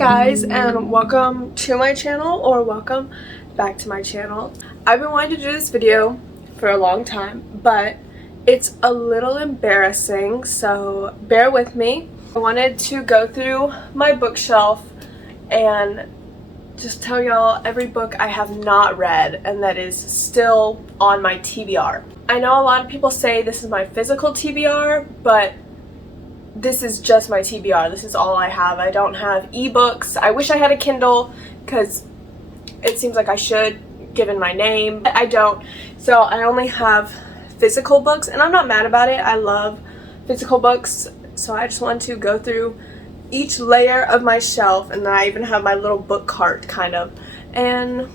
guys, and welcome to my channel, or welcome back to my channel. I've been wanting to do this video for a long time, but it's a little embarrassing, so bear with me. I wanted to go through my bookshelf and just tell y'all every book I have not read and that is still on my TBR. I know a lot of people say this is my physical TBR, but this is just my TBR. This is all I have. I don't have ebooks. I wish I had a Kindle because it seems like I should, given my name. I don't. So I only have physical books, and I'm not mad about it. I love physical books. So I just want to go through each layer of my shelf, and then I even have my little book cart kind of. And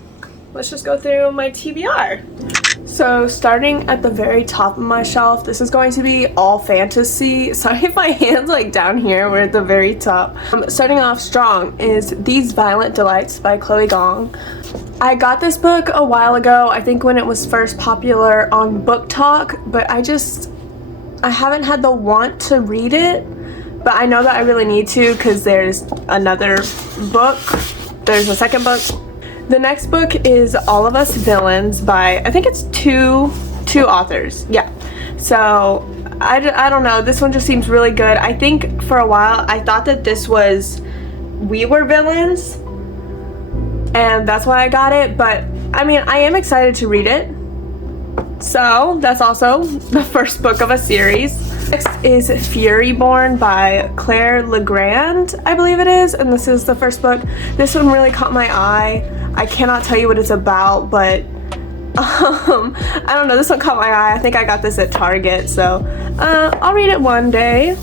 let's just go through my TBR. So starting at the very top of my shelf, this is going to be all fantasy. Sorry if my hand's like down here, we're at the very top. Starting off strong is These Violent Delights by Chloe Gong. I got this book a while ago, I think when it was first popular on Book Talk, but I haven't had the want to read it, but I know that I really need to because there's another book. There's a second book. The next book is All of Us Villains by, I think it's two authors. Yeah. So I don't know. This one just seems really good. I think for a while I thought that this was We Were Villains, and that's why I got it. But I mean, I am excited to read it. So that's also the first book of a series. Next is Furyborn by Claire Legrand, I believe it is, and this is the first book. This one really caught my eye. I cannot tell you what it's about, but I don't know, this one caught my eye. I think I got this at Target, so I'll read it one day.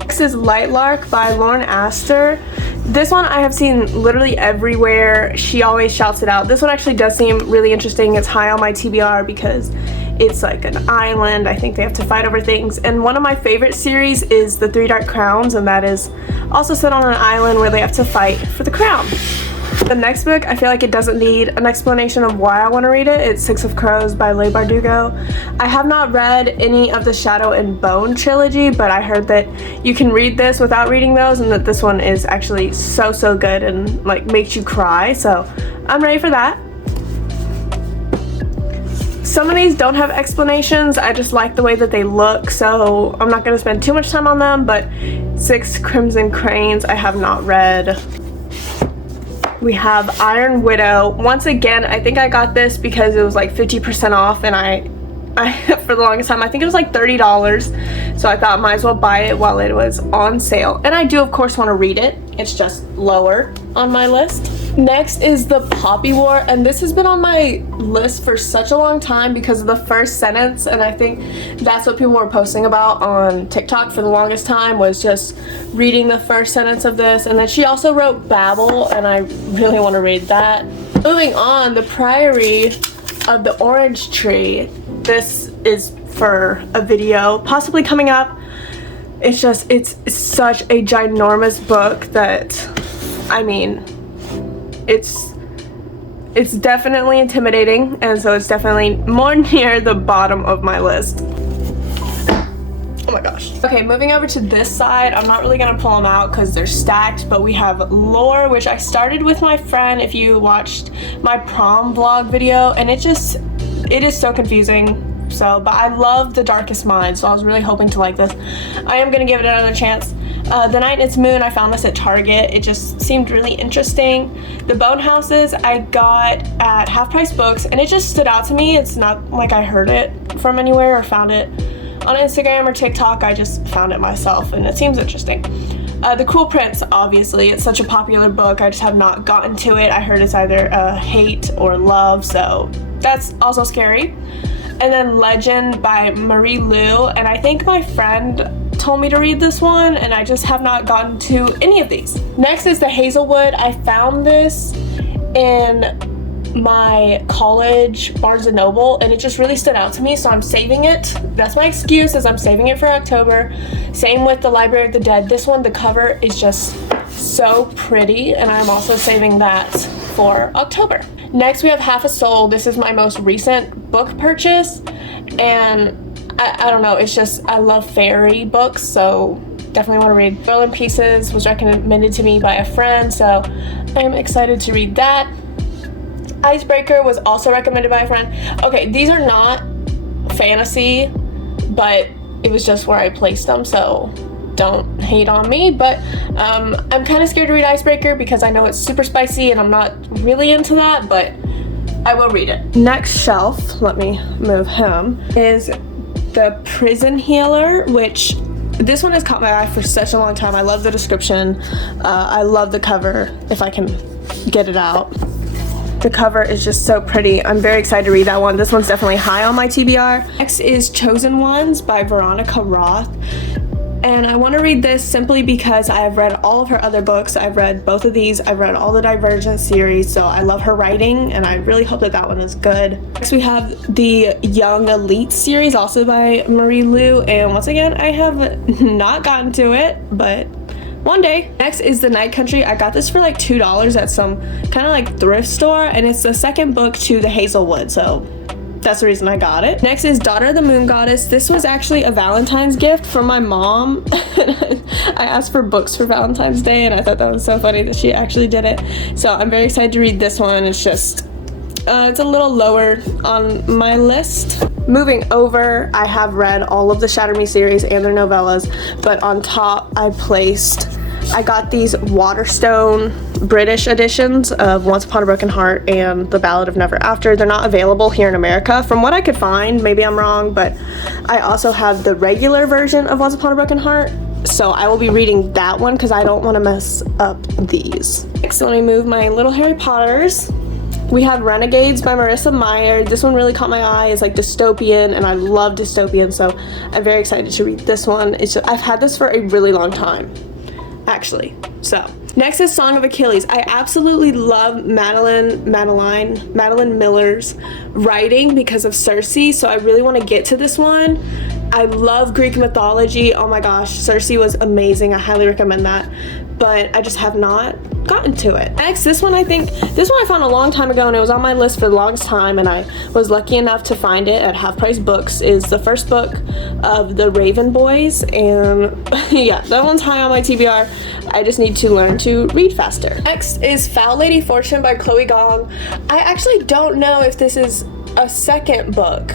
Next is Lightlark by Lauren Astor. This one I have seen literally everywhere. She always shouts it out. This one actually does seem really interesting. It's high on my TBR because it's like an island. I think they have to fight over things. And one of my favorite series is The Three Dark Crowns, and that is also set on an island where they have to fight for the crown. The next book, I feel like it doesn't need an explanation of why I want to read it. It's Six of Crows by Leigh Bardugo. I have not read any of the Shadow and Bone trilogy, but I heard that you can read this without reading those, and that this one is actually so good and like makes you cry. So I'm ready for that. Some of these don't have explanations. I just like the way that they look, so I'm not going to spend too much time on them. But Six Crimson Cranes I have not read. We have Iron Widow. Once again, I think I got this because it was like 50% off, and I for the longest time, I think it was like $30. So I thought I might as well buy it while it was on sale. And I do, of course, want to read it. It's just lower on my list. Next is The Poppy War, and this has been on my list for such a long time because of the first sentence, and I think that's what people were posting about on TikTok for the longest time, was just reading the first sentence of this. And then she also wrote Babel, and I really want to read that. Moving on, The Priory of the Orange Tree. This is for a video possibly coming up. It's such a ginormous book that, I mean, it's definitely intimidating, and so it's definitely more near the bottom of my list. Oh my gosh. Okay, moving over to this side, I'm not really gonna pull them out because they're stacked, but we have Lore, which I started with my friend if you watched my prom vlog video, and it is so confusing. So, but I love The Darkest Mind, so I was really hoping to like this. I am gonna give it another chance. The Night and Its Moon, I found this at Target. It just seemed really interesting. The Bone Houses I got at Half Price Books, and it just stood out to me. It's not like I heard it from anywhere or found it on Instagram or TikTok. I just found it myself, and it seems interesting. The Cruel Prince, obviously, it's such a popular book. I just have not gotten to it. I heard it's either hate or love, so that's also scary. And then Legend by Marie Lu, and I think my friend told me to read this one, and I just have not gotten to any of these. Next is The Hazelwood. I found this in my college Barnes & Noble, and it just really stood out to me, so I'm saving it. That's my excuse, is I'm saving it for October. Same with The Library of the Dead. This one, the cover is just so pretty, and I'm also saving that for October. Next, we have Half a Soul. This is my most recent book purchase, and I don't know, it's just, I love fairy books, so definitely want to read. Girl in Pieces was recommended to me by a friend, so I'm excited to read that. Icebreaker was also recommended by a friend. Okay, these are not fantasy, but it was just where I placed them, so don't hate on me. But I'm kind of scared to read Icebreaker because I know it's super spicy and I'm not really into that, but I will read it. Next shelf, let me move him, is The Prison Healer, which this one has caught my eye for such a long time. I love the description. I love the cover, if I can get it out. The cover is just so pretty. I'm very excited to read that one. This one's definitely high on my TBR. Next is Chosen Ones by Veronica Roth. And I want to read this simply because I have read all of her other books. I've read both of these. I've read all the Divergent series, so I love her writing, and I really hope that that one is good. Next, we have the Young Elite series, also by Marie Lu, and once again, I have not gotten to it, but one day. Next is The Night Country. I got this for like $2 at some kind of like thrift store, and it's the second book to The Hazelwood, so that's the reason I got it. Next is Daughter of the Moon Goddess. This was actually a Valentine's gift from my mom. I asked for books for Valentine's Day, and I thought that was so funny that she actually did it. So I'm very excited to read this one. It's just, it's a little lower on my list. Moving over, I have read all of the Shatter Me series and their novellas, but on top I got these Waterstone British editions of Once Upon a Broken Heart and The Ballad of Never After. They're not available here in America from what I could find. Maybe I'm wrong, but I also have the regular version of Once Upon a Broken Heart, so I will be reading that one because I don't want to mess up these. Next, let me move my little Harry Potters. We have Renegades by Marissa Meyer. This one really caught my eye. It's like dystopian, and I love dystopian, so I'm very excited to read this one. I've had this for a really long time, actually. So next is Song of Achilles. I absolutely love Madeline Miller's writing because of Circe, so I really want to get to this one. I love Greek mythology. Oh my gosh, Circe was amazing. I highly recommend that, but I just have not gotten to it. Next, this one I found a long time ago, and it was on my list for the longest time, and I was lucky enough to find it at Half Price Books. Is the first book of the Raven Boys, and yeah, that one's high on my TBR. I just need to learn to read faster. Next is Foul Lady Fortune by Chloe Gong. I actually don't know if this is a second book.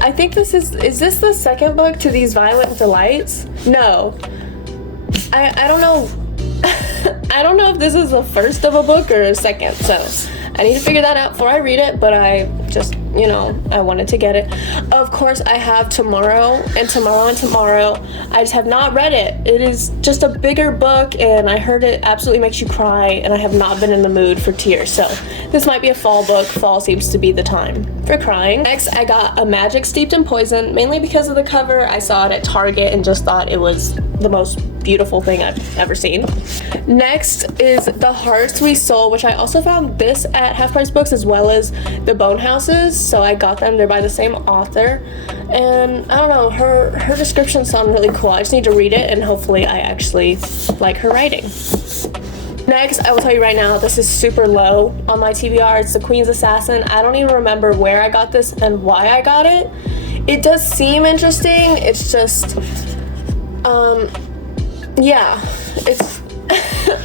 I think is this the second book to these Violent Delights? No. I don't know. I don't know if this is the first of a book or a second, so I need to figure that out before I read it, but I just, I wanted to get it. Of course, I have Tomorrow and Tomorrow and Tomorrow. I just have not read it. It is just a bigger book, and I heard it absolutely makes you cry, and I have not been in the mood for tears, so this might be a fall book. Fall seems to be the time for crying. Next, I got A Magic Steeped in Poison, mainly because of the cover. I saw it at Target and just thought it was the most beautiful thing I've ever seen. Next is The Hearts We Sold, which I also found this at Half Price Books as well as The Bone Houses, so I got them. They're by the same author, and I don't know, her descriptions sound really cool. I just need to read it, and hopefully I actually like her writing. Next, I will tell you right now, this is super low on my TBR. It's The Queen's Assassin. I don't even remember where I got this and why I got it. It does seem interesting. It's just, yeah, it's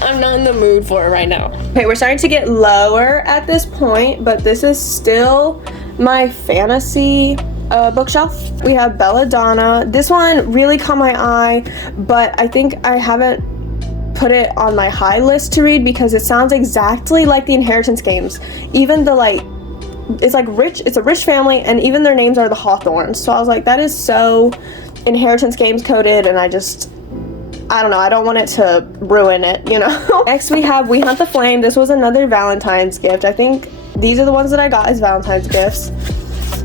I'm not in the mood for it right now. Okay, we're starting to get lower at this point, but this is still my fantasy bookshelf. We have Belladonna. This one really caught my eye, but I think I haven't put it on my high list to read because it sounds exactly like the Inheritance games. Even it's like rich, it's a rich family, and even their names are the Hawthorns. So I was like, that is so Inheritance games coded, and I don't know, I don't want it to ruin it, Next we have We Hunt the Flame. This was another Valentine's gift. I think these are the ones that I got as Valentine's gifts.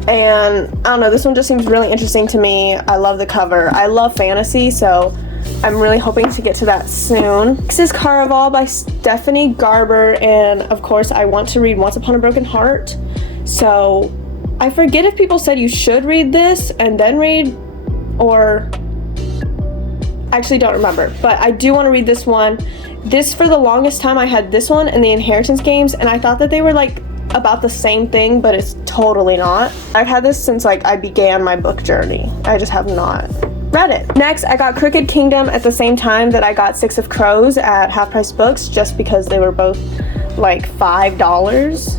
And I don't know, this one just seems really interesting to me. I love the cover. I love fantasy, so I'm really hoping to get to that soon. Next is Caraval by Stephanie Garber, and of course I want to read Once Upon a Broken Heart. So I forget if people said you should read this and then read, or I actually don't remember, but I do want to read this one. This, for the longest time, I had this one and the Inheritance games, and I thought that they were like about the same thing, but it's totally not. I've had this since like I began my book journey. I just have not read it. Next, I got Crooked Kingdom at the same time that I got Six of Crows at Half Price Books, just because they were both like $5.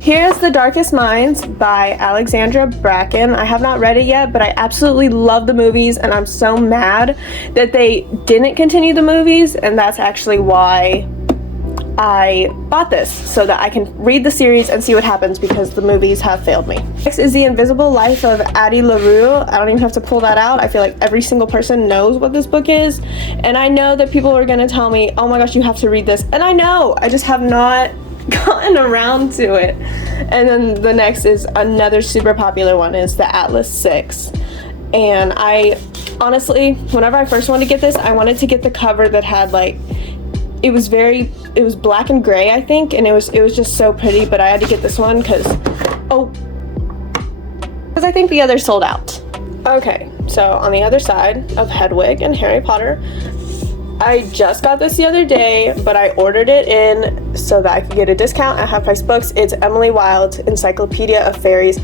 Here's The Darkest Minds by Alexandra Bracken. I have not read it yet, but I absolutely love the movies, and I'm so mad that they didn't continue the movies, and that's actually why I bought this, so that I can read the series and see what happens, because the movies have failed me. Next is The Invisible Life of Addie LaRue. I don't even have to pull that out. I feel like every single person knows what this book is, and I know that people are going to tell me, oh my gosh, you have to read this, and I know, I just have not gotten around to it. And then the next is another super popular one, is The Atlas Six. And I honestly, whenever I first wanted to get this, I wanted to get the cover that had like, it was black and gray, I think, and it was just so pretty, but I had to get this one because I think the others sold out. Okay, so on the other side of Hedwig and Harry Potter, I just got this the other day, but I ordered it in so that I could get a discount at Half Price Books. It's Emily Wilde's Encyclopedia of Fairies.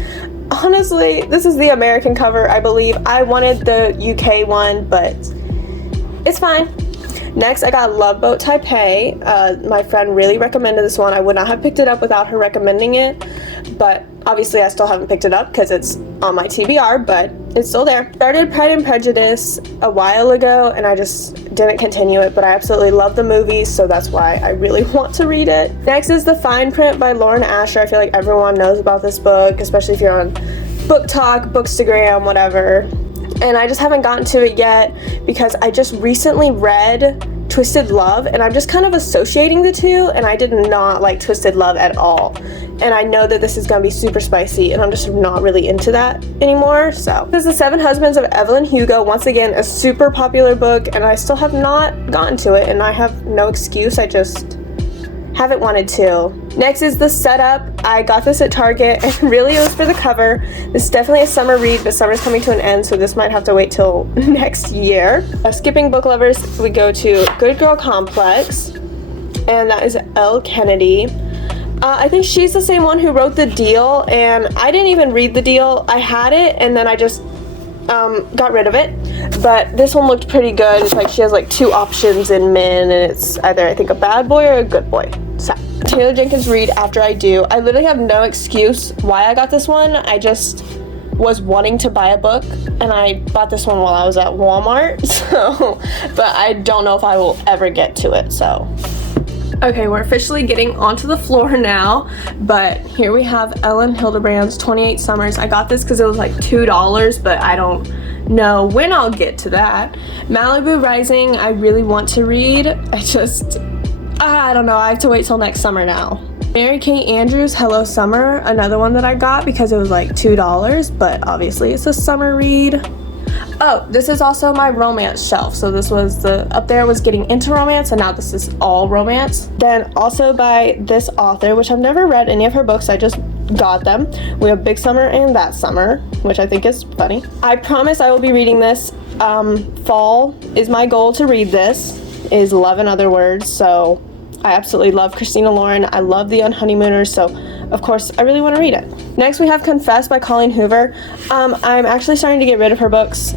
Honestly, this is the American cover, I believe. I wanted the UK one, but it's fine. Next, I got Love Boat Taipei. My friend really recommended this one. I would not have picked it up without her recommending it, but obviously I still haven't picked it up because it's on my TBR, but it's still there. Started Pride and Prejudice a while ago, and I just didn't continue it, but I absolutely love the movies, so that's why I really want to read it. Next is The Fine Print by Lauren Asher. I feel like everyone knows about this book, especially if you're on Book Talk, Bookstagram, whatever. And I just haven't gotten to it yet because I just recently read Twisted Love, and I'm just kind of associating the two, and I did not like Twisted Love at all. And I know that this is going to be super spicy, and I'm just not really into that anymore. So this is The Seven Husbands of Evelyn Hugo. Once again, a super popular book, and I still have not gotten to it, and I have no excuse. I just haven't wanted to. Next is The Setup. I got this at Target, and really it was for the cover. This is definitely a summer read, but summer's coming to an end, so this might have to wait till next year. Skipping book lovers, we go to Good Girl Complex, and that is Elle Kennedy. I think she's the same one who wrote The Deal, and I didn't even read The Deal. I had it, and then I just got rid of it, but this one looked pretty good. It's like she has like two options in men, and it's either I think a bad boy or a good boy. So Taylor Jenkins Reid After I Do. I literally have no excuse why I got this one. I just was wanting to buy a book, and I bought this one while I was at Walmart, so but I don't know if I will ever get to it. So okay, we're officially getting onto the floor now, but here we have Ellen Hildebrand's 28 Summers. I got this because it was like $2, but I don't know when I'll get to that. Malibu Rising, I really want to read. I don't know, I have to wait till next summer now. Mary Kate Andrews' Hello Summer, another one that I got because it was like $2, but obviously it's a summer read. Oh, this is also my romance shelf. So this was up there was getting into romance, and now this is all romance. Then also by this author, which I've never read any of her books, I just got them. We have Big Summer and That Summer, which I think is funny. I promise I will be reading this. Fall is my goal to read this, is Love in Other Words. So I absolutely love Christina Lauren. I love The Unhoneymooners, so of course I really want to read it. Next we have Confess by Colleen Hoover. I'm actually starting to get rid of her books.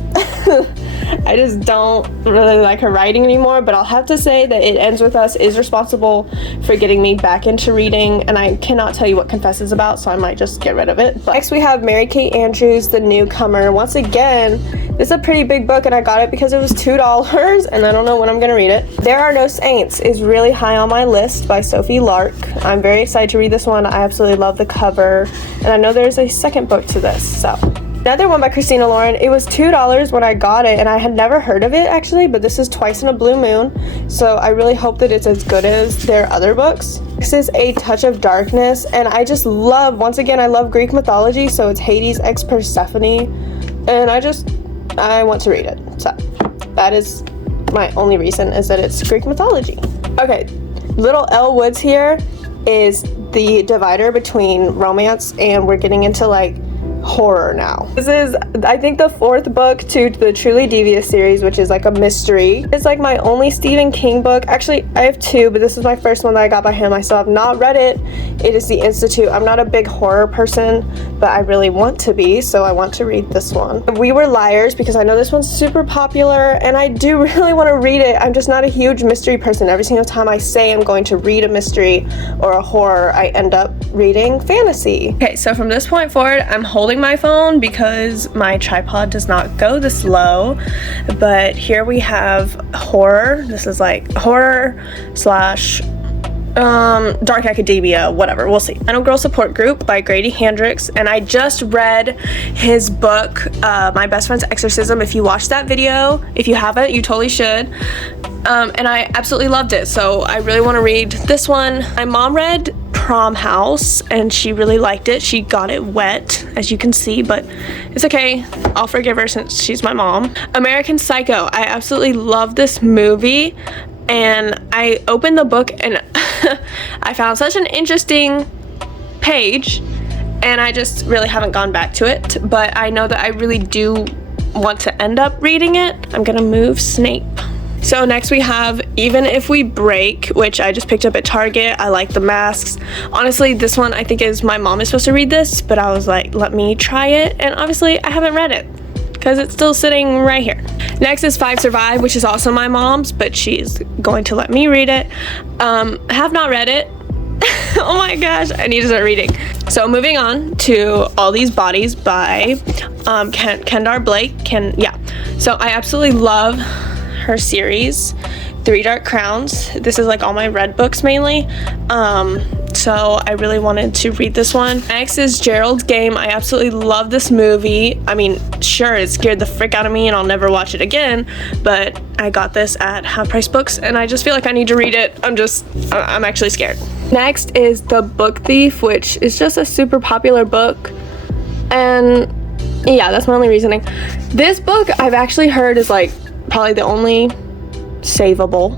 I just don't really like her writing anymore, but I'll have to say that It Ends With Us is responsible for getting me back into reading, and I cannot tell you what Confess is about, so I might just get rid of it. But next we have Mary Kate Andrews, The Newcomer. Once again, this is a pretty big book, and I got it because it was $2, and I don't know when I'm gonna read it. There Are No Saints is really high on my list by Sophie Lark. I'm very excited to read this one. I absolutely love the cover, and I know there's a second book to this, so. Another one by Christina Lauren. It was $2 when I got it, and I had never heard of it actually, but this is Twice in a Blue Moon, so I really hope that it's as good as their other books. This is A Touch of Darkness, and I just love, once again, I love Greek mythology, so it's Hades x Persephone, and I want to read it. So that is my only reason, is that it's Greek mythology. Okay, Little Elle Woods here is the divider between romance, and we're getting into like horror now. This is, I think, the 4th book to the Truly Devious series, which is like a mystery. It's like my only Stephen King book. Actually, I have 2, but this is my first one that I got by him. I still have not read it. It is The Institute. I'm not a big horror person, but I really want to be, so I want to read this one. We Were Liars, because I know this one's super popular, and I do really want to read it. I'm just not a huge mystery person. Every single time I say I'm going to read a mystery or a horror, I end up reading fantasy. Okay, so from this point forward, I'm holding my phone because my tripod does not go this low, but here we have horror. This is like horror slash dark academia, whatever, we'll see. Final Girl Support Group by Grady Hendrix, and I just read his book, My Best Friend's Exorcism. If you watched that video, if you haven't, you totally should. And I absolutely loved it, so I really want to read this one. My mom read Prom House, and she really liked it. She got it wet, as you can see, but it's okay. I'll forgive her since she's my mom. American Psycho. I absolutely love this movie, and I opened the book and I found such an interesting page, and I just really haven't gone back to it, but I know that I really do want to end up reading it. I'm gonna move Snape. So next we have Even If We Break, which I just picked up at Target. I like the masks. Honestly, this one I think is, my mom is supposed to read this, but I was like, let me try it, and obviously I haven't read it because it's still sitting right here. Next is Five Survive, which is also my mom's, but she's going to let me read it. Have not read it. Oh my gosh, I need to start reading. So moving on to All These Bodies by Kendare Blake. So I absolutely love her series, Three Dark Crowns. This is like all my read books mainly. So I really wanted to read this one. Next is Gerald's Game. I absolutely love this movie. I mean, sure, it scared the frick out of me and I'll never watch it again, but I got this at Half Price Books and I just feel like I need to read it. I'm actually scared. Next is The Book Thief, which is just a super popular book, and yeah, that's my only reasoning. This book I've actually heard is like probably the only savable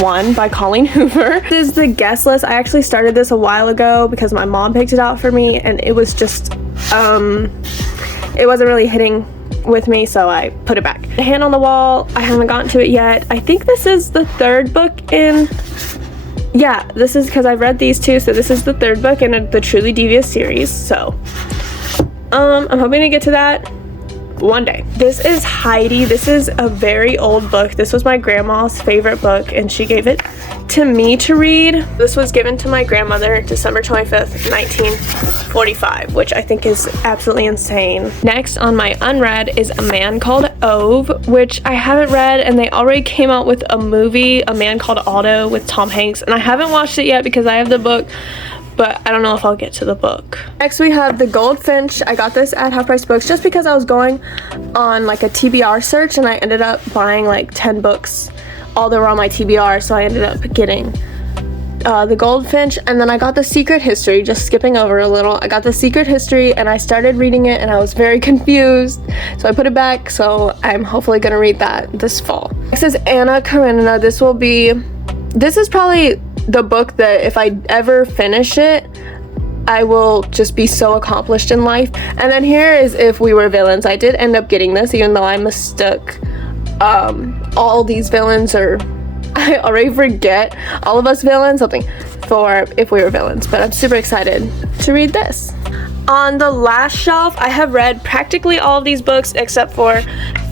one by Colleen Hoover. This is The Guest List. I actually started this a while ago because my mom picked it out for me, and it was just it wasn't really hitting with me, so I put it back. The Hand on the Wall, I haven't gotten to it yet. I think this is the 3rd book in, yeah, this is because I've read these two, so this is the 3rd book in the Truly Devious series, so I'm hoping to get to that one day. This is Heidi. This is a very old book. This was my grandma's favorite book, and she gave it to me to read. This was given to my grandmother December 25th, 1945, which I think is absolutely insane. Next on my unread is A Man Called Ove, which I haven't read, and they already came out with a movie, A Man Called Otto, with Tom Hanks, and I haven't watched it yet because I have the book, but I don't know if I'll get to the book. Next we have The Goldfinch. I got this at Half Price Books just because I was going on like a TBR search, and I ended up buying like 10 books, all that were on my TBR, so I ended up getting The Goldfinch, and then I got The Secret History, just skipping over a little. I got The Secret History and I started reading it and I was very confused, so I put it back, so I'm hopefully gonna read that this fall. Next is Anna Karenina. This is probably the book that if I ever finish it, I will just be so accomplished in life. And then here is If We Were Villains. I did end up getting this, even though I mistook all these villains, or I already forget, All of Us Villains, something, for If We Were Villains, but I'm super excited to read this. On the last shelf, I have read practically all of these books except for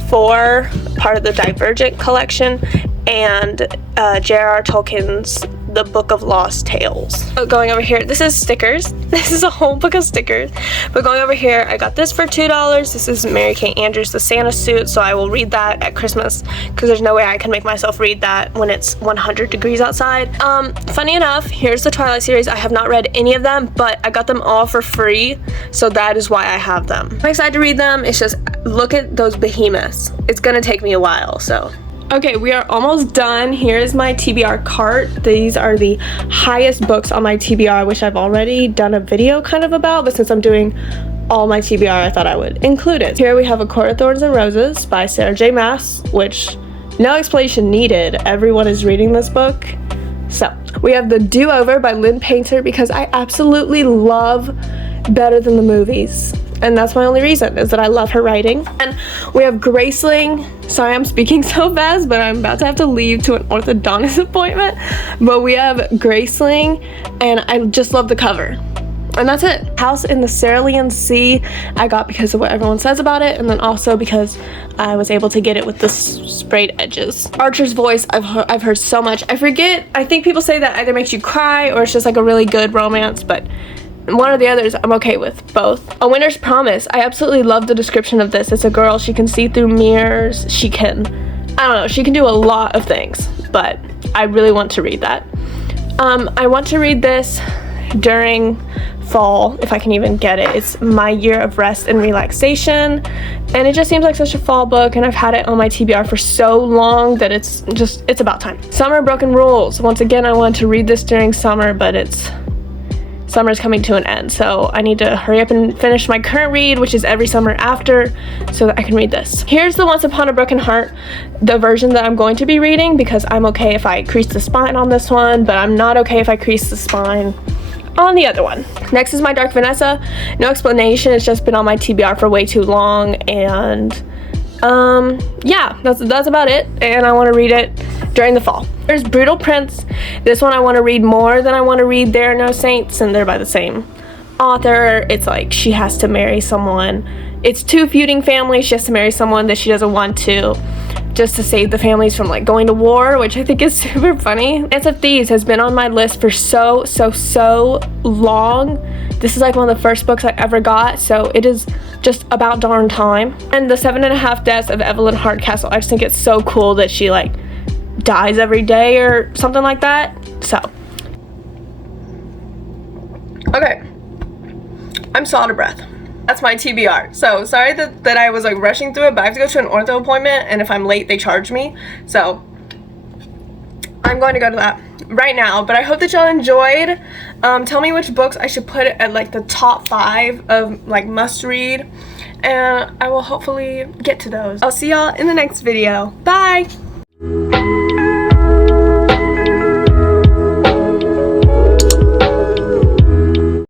4, part of the Divergent collection, and J.R.R. Tolkien's The Book of Lost Tales. So going over here, this is stickers. This is a whole book of stickers. But going over here, I got this for $2. This is Mary Kate Andrews, The Santa Suit, so I will read that at Christmas because there's no way I can make myself read that when it's 100 degrees outside. Funny enough, here's the Twilight series. I have not read any of them, but I got them all for free, so that is why I have them. I'm excited to read them. It's just, look at those behemoths. It's gonna take me a while, so. Okay, we are almost done. Here is my TBR cart. These are the highest books on my TBR, which I've already done a video kind of about, but since I'm doing all my TBR, I thought I would include it. Here we have A Court of Thorns and Roses by Sarah J. Maas, which no explanation needed. Everyone is reading this book. So we have The Do-Over by Lynn Painter, because I absolutely love better than the movies. And that's my only reason, is that I love her writing. And we have Graceling. Sorry, I'm speaking so fast, but I'm about to have to leave to an orthodontist appointment. But we have Graceling, and I just love the cover. And that's it. House in the Cerulean Sea I got because of what everyone says about it, and then also because I was able to get it with the sprayed edges. Archer's Voice, I've heard so much. I forget, I think people say that either makes you cry or it's just like a really good romance, but one or the others I'm okay with both. A Winter's Promise, I absolutely love the description of this. It's a girl, she can see through mirrors, she can, I don't know, she can do a lot of things, but I really want to read that. I want to read this during fall, if I can even get it. It's My Year of Rest and Relaxation, and it just seems like such a fall book, and I've had it on my TBR for so long that it's about time. Summer Broken Rules. Once again, I wanted to read this during summer, but summer's coming to an end, so I need to hurry up and finish my current read, which is every summer after, so that I can read this. Here's the Once Upon a Broken Heart, the version that I'm going to be reading, because I'm okay if I crease the spine on this one, but I'm not okay if I crease the spine on the other one. Next is My Dark Vanessa. No explanation, it's just been on my TBR for way too long, and yeah, that's about it, and I want to read it during the fall. There's Brutal Prince. This one I want to read more than I want to read There Are No Saints, and they're by the same author. It's like she has to marry someone. It's two feuding families. She has to marry someone that she doesn't want to, just to save the families from like going to war, which I think is super funny. Dance of Thieves has been on my list for so long. This is like one of the first books I ever got, so it is just about darn time. And The 7.5 Deaths of Evelyn Hardcastle. I just think it's so cool that she like dies every day or something like that. So okay, I'm so out of breath. That's my TBR. So sorry that I was like rushing through it, but I have to go to an ortho appointment, and if I'm late they charge me, so I'm going to go to that right now. But I hope that y'all enjoyed. Tell me which books I should put at like the top 5 of like must read, and I will hopefully get to those. I'll see y'all in the next video. Bye.